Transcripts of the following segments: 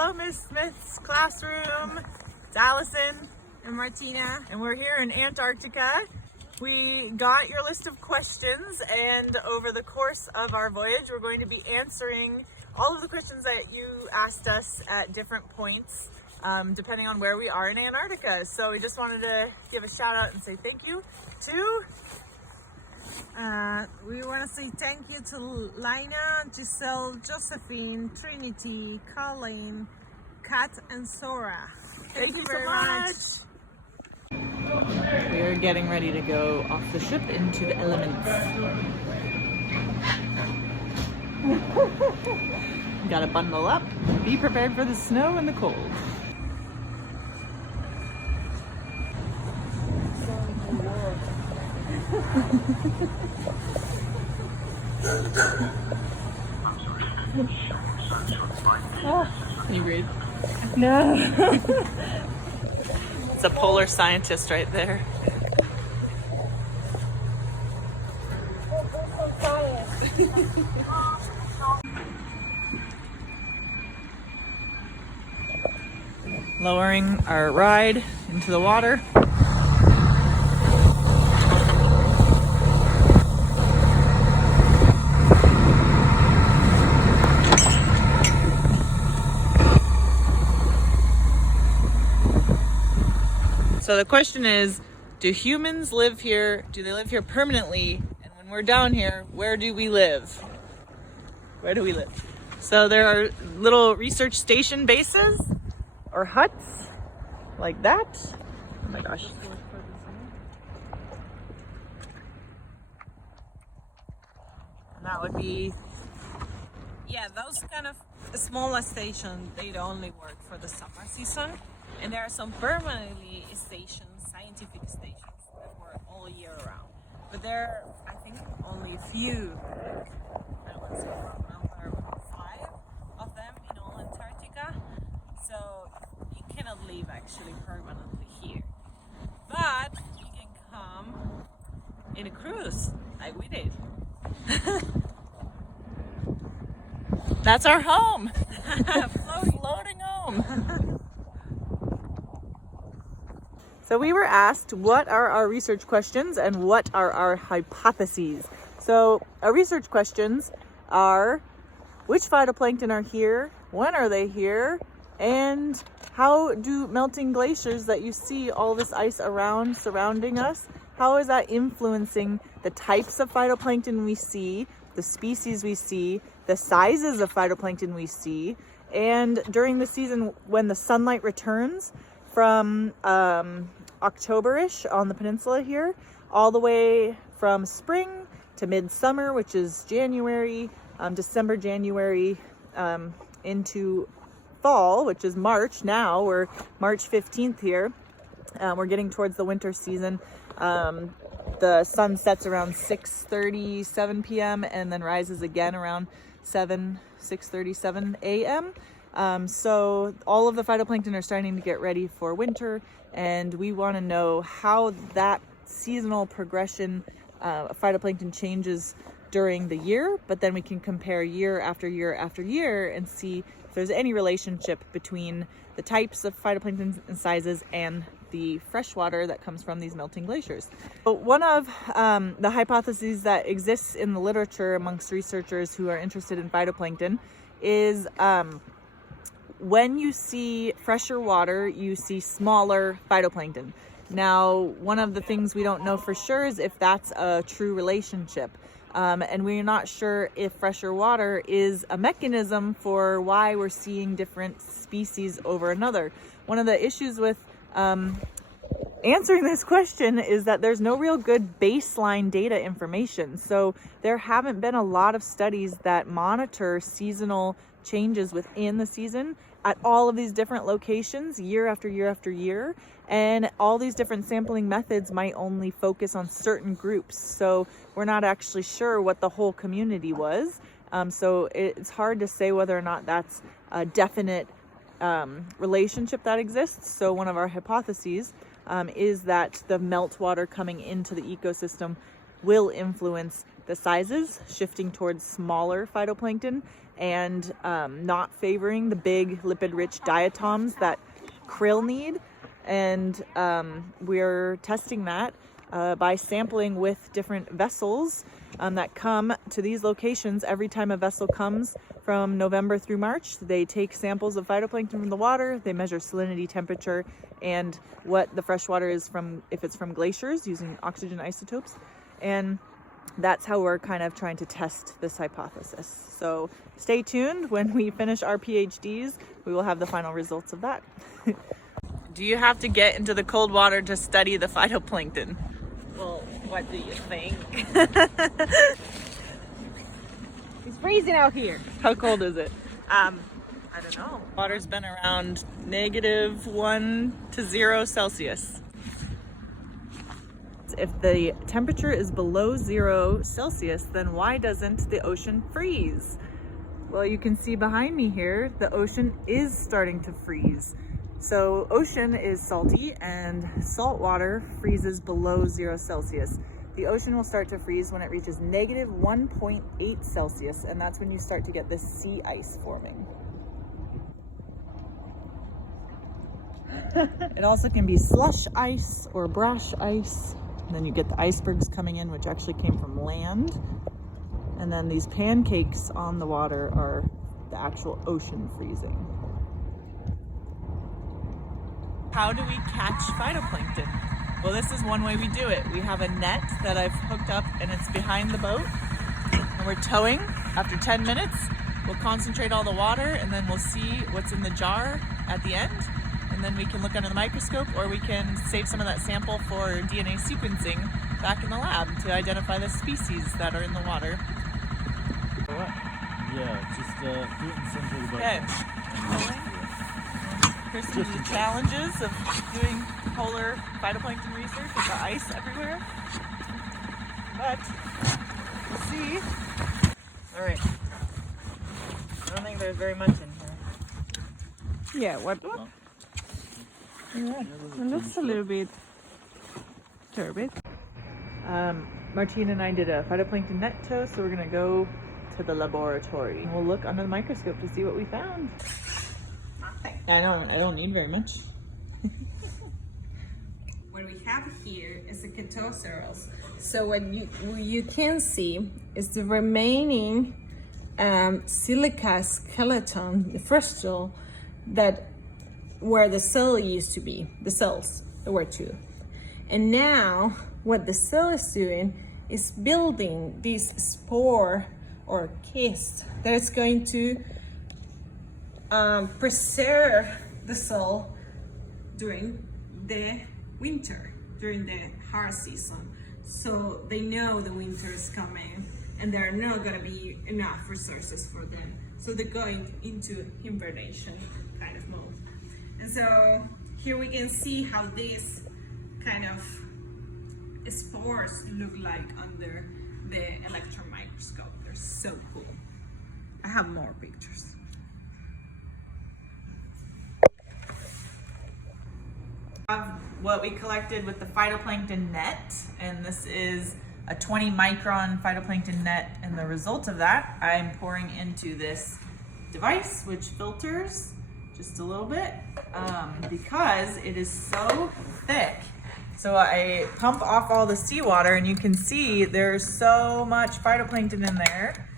Hello, Miss Smith's classroom. It's Allison and Martina, and we're here in Antarctica. We got your list of questions, and over the course of our voyage, we're going to be answering all of the questions that you asked us at different points, depending on where we are in Antarctica. So we just wanted to give a shout out and say thank you to... we want to say thank you to Lina, Giselle, Josephine, Trinity, Colleen, Kat, and Sora. Thank you very much. We are getting ready to go off the ship into the elements. Gotta bundle up, be prepared for the snow and the cold. Can you read? No. It's a polar scientist right there. Lowering our ride into the water. So the question is, do humans live here? Do they live here permanently? And when we're down here, where do we live? Where do we live? So there are little research station bases or huts like that. Oh my gosh. And that would be... Yeah, those kind of smaller stations, they only work for the summer season. And there are some permanently stations, scientific stations, that work all year round. But there are, I think, only a few, I want to say number 5 of them in all Antarctica. So you cannot live actually permanently here. But you can come in a cruise, like we did. That's our home. Floating home. So we were asked, what are our research questions and what are our hypotheses? So our research questions are, which phytoplankton are here? When are they here? And how do melting glaciers that you see all this ice around surrounding us, how is that influencing the types of phytoplankton we see, the species we see, the sizes of phytoplankton we see, and during the season when the sunlight returns from October-ish on the peninsula here, all the way from spring to midsummer, which is January, December, January, into fall, which is March. Now we're March 15th here. We're getting towards the winter season. The sun sets around 6:30, 7 p.m. and then rises again around 6:30, 7 a.m. So all of the phytoplankton are starting to get ready for winter, and we want to know how that seasonal progression of phytoplankton changes during the year, but then we can compare year after year after year and see if there's any relationship between the types of phytoplankton and sizes and the fresh water that comes from these melting glaciers. But one of the hypotheses that exists in the literature amongst researchers who are interested in phytoplankton is when you see fresher water, you see smaller phytoplankton. Now, one of the things we don't know for sure is if that's a true relationship. And we're not sure if fresher water is a mechanism for why we're seeing different species over another. One of the issues with answering this question is that there's no real good baseline data information. So there haven't been a lot of studies that monitor seasonal changes within the season at all of these different locations year after year after year, and all these different sampling methods might only focus on certain groups, so we're not actually sure what the whole community was. So it's hard to say whether or not that's a definite relationship that exists. So one of our hypotheses is that the meltwater coming into the ecosystem will influence the sizes, shifting towards smaller phytoplankton and not favoring the big lipid-rich diatoms that krill need. And we're testing that by sampling with different vessels that come to these locations. Every time a vessel comes from November through March, they take samples of phytoplankton from the water, they measure salinity, temperature, and what the fresh water is from, if it's from glaciers, using oxygen isotopes. And that's how we're kind of trying to test this hypothesis. So stay tuned. When we finish our PhDs, we will have the final results of that. Do you have to get into the cold water to study the phytoplankton? Well, what do you think? It's freezing out here. How cold is it? I don't know. Water's been around -1 to 0 Celsius. If the temperature is below 0 Celsius, then why doesn't the ocean freeze? Well, you can see behind me here, the ocean is starting to freeze. So ocean is salty and salt water freezes below 0 Celsius. The ocean will start to freeze when it reaches -1.8 Celsius, and that's when you start to get this sea ice forming. It also can be slush ice or brash ice. And then you get the icebergs coming in, which actually came from land. And then these pancakes on the water are the actual ocean freezing. How do we catch phytoplankton? Well, this is one way we do it. We have a net that I've hooked up and it's behind the boat. And we're towing. After 10 minutes, we'll concentrate all the water and then we'll see what's in the jar at the end. And then we can look under the microscope, or we can save some of that sample for DNA sequencing back in the lab to identify the species that are in the water. Yeah, just fruit and center of the Okay. Here's some of the challenges of doing polar phytoplankton research with the ice everywhere. But we'll see. All right. I don't think there's very much in here. Yeah, what? Yeah, it looks a little bit turbid. Martina and I did a phytoplankton net tow, so we're gonna go to the laboratory. We'll look under the microscope to see what we found. I don't need very much. What we have here is the Chaetoceros. So what you can see is the remaining silica skeleton, the frustule, that where the cell used to be. The cells, there were two. And now what the cell is doing is building this spore or cyst that's going to preserve the cell during the winter, during the hard season. So they know the winter is coming and there are not going to be enough resources for them. So they're going into hibernation kind of mode. And so here we can see how these kind of spores look like under the electron microscope. They're so cool. I have more pictures. What we collected with the phytoplankton net, and this is a 20 micron phytoplankton net, and the result of that I'm pouring into this device which filters just a little bit because it is so thick. So I pump off all the seawater and you can see there's so much phytoplankton in there.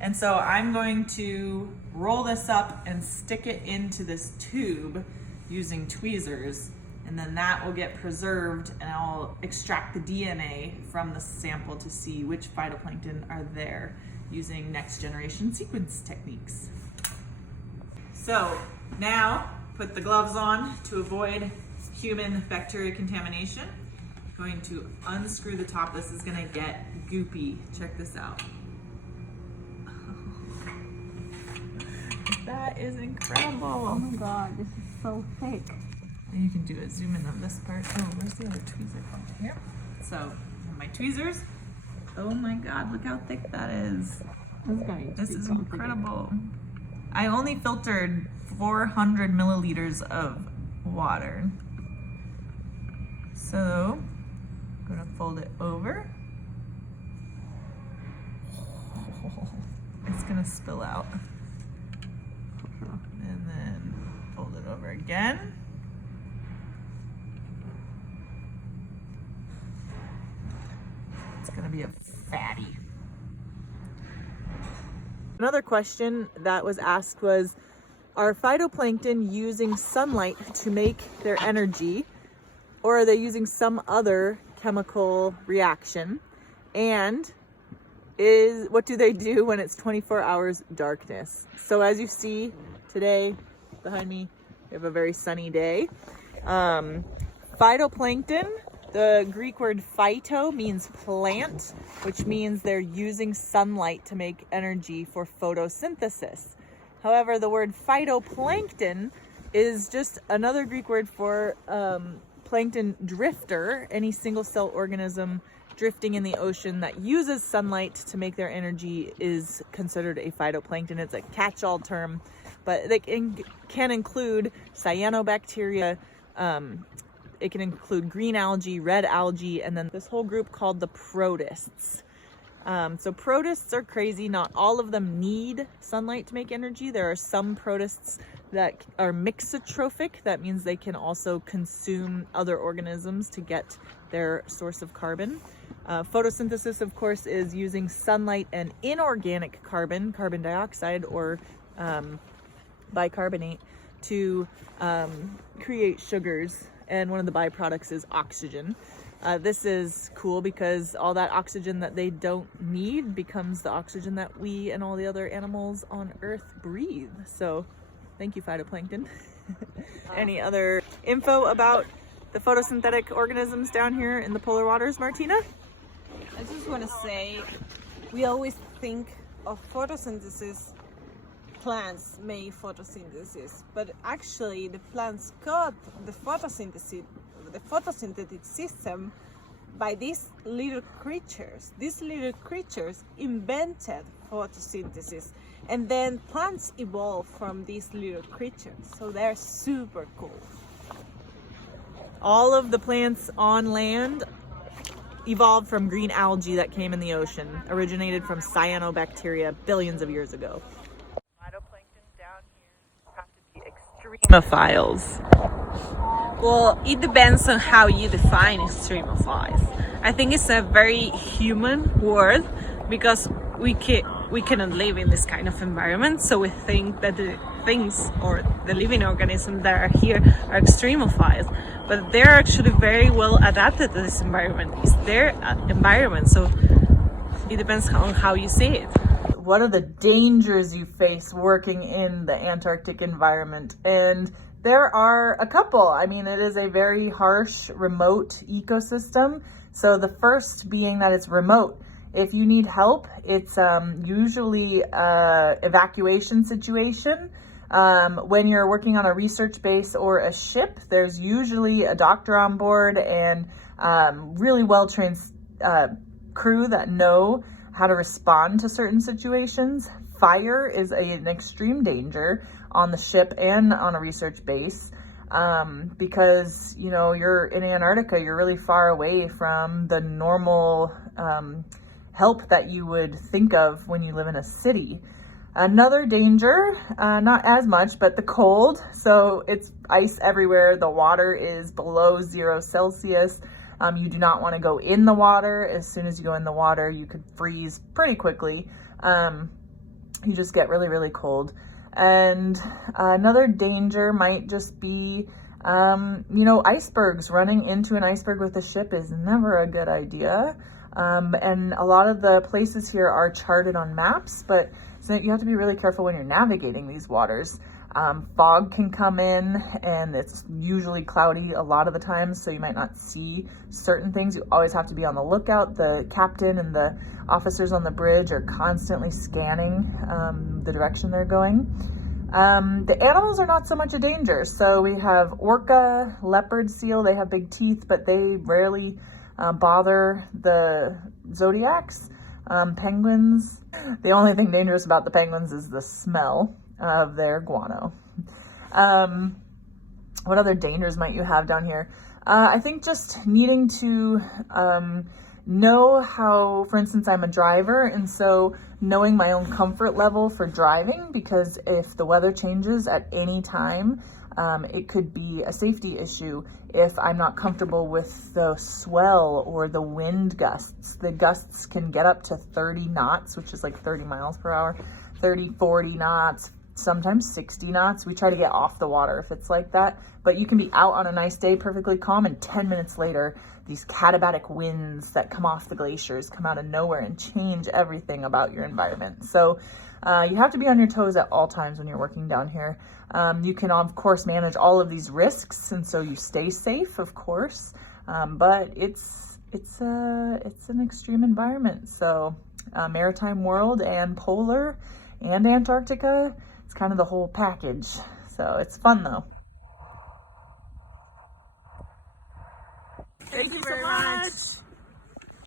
And so I'm going to roll this up and stick it into this tube using tweezers, and then that will get preserved and I'll extract the DNA from the sample to see which phytoplankton are there using next generation sequence techniques. So now put the gloves on to avoid human bacteria contamination. I'm going to unscrew the top. This is gonna get goopy. Check this out. That is incredible. Oh my god, this is so thick. And you can do a zoom in on this part. Oh, where's the other tweezer? Here. So my tweezers. Oh my god, look how thick that is. This is incredible. I only filtered 400 milliliters of water. So I'm gonna fold it over. it's gonna spill out. And then fold it over again. It's gonna be a fatty. Another question that was asked was, are phytoplankton using sunlight to make their energy, or are they using some other chemical reaction? And what do they do when it's 24 hours darkness? So as you see today behind me, we have a very sunny day. Phytoplankton, the Greek word phyto means plant, which means they're using sunlight to make energy for photosynthesis. However, the word phytoplankton is just another Greek word for plankton drifter, any single cell organism drifting in the ocean that uses sunlight to make their energy is considered a phytoplankton. It's a catch-all term, but they can include cyanobacteria, it can include green algae, red algae, and then this whole group called the protists. So protists are crazy. Not all of them need sunlight to make energy. There are some protists that are mixotrophic. That means they can also consume other organisms to get their source of carbon. Photosynthesis, of course, is using sunlight and inorganic carbon, carbon dioxide or bicarbonate, to create sugars. And one of the byproducts is oxygen. This is cool because all that oxygen that they don't need becomes the oxygen that we and all the other animals on Earth breathe. So thank you, phytoplankton. Any other info about the photosynthetic organisms down here in the polar waters, Martina? I just want to say, we always think of photosynthesis, plants make photosynthesis, but actually the plants got the photosynthetic system by these little creatures. These little creatures invented photosynthesis, and then plants evolved from these little creatures, so they're super cool. All of the plants on land evolved from green algae that came in the ocean, originated from cyanobacteria billions of years ago. Phytoplankton down here have to be extremophiles. Well, it depends on how you define extremophiles. I think it's a very human word because we cannot live in this kind of environment, so we think that the things or the living organisms that are here are extremophiles, but they're actually very well adapted to this environment. It's their environment, so it depends on how you see it. What are the dangers you face working in the Antarctic environment? And there are a couple. I mean, it is a very harsh, remote ecosystem. So the first being that it's remote. If you need help, it's usually an evacuation situation. When you're working on a research base or a ship, there's usually a doctor on board and really well-trained crew that know how to respond to certain situations. Fire is an extreme danger on the ship and on a research base because, you know, you're in Antarctica, you're really far away from the normal help that you would think of when you live in a city. Another danger, not as much, but the cold. So it's ice everywhere. The water is below 0 Celsius. You do not want to go in the water. As soon as you go in the water, you could freeze pretty quickly. You just get really, really cold. And another danger might just be, you know, icebergs. Running into an iceberg with a ship is never a good idea. And a lot of the places here are charted on maps, but so you have to be really careful when you're navigating these waters. Fog can come in and it's usually cloudy a lot of the times, so you might not see certain things. You always have to be on the lookout. The captain and the officers on the bridge are constantly scanning the direction they're going. The animals are not so much a danger. So we have orca, leopard seal. They have big teeth, but they rarely bother the zodiacs. Penguins. The only thing dangerous about the penguins is the smell of their guano. What other dangers might you have down here? I think just needing to know how, for instance, I'm a driver, and so knowing my own comfort level for driving, because if the weather changes at any time, it could be a safety issue if I'm not comfortable with the swell or the wind gusts. The gusts can get up to 30 knots, which is like 30 miles per hour, 30, 40 knots, sometimes 60 knots. We try to get off the water if it's like that, but you can be out on a nice day perfectly calm, and 10 minutes later, these katabatic winds that come off the glaciers come out of nowhere and change everything about your environment. So you have to be on your toes at all times when you're working down here. You can, of course, manage all of these risks, and so you stay safe, of course, but it's an extreme environment. So maritime world and polar and Antarctica, it's kind of the whole package. So it's fun though. Thank you very much.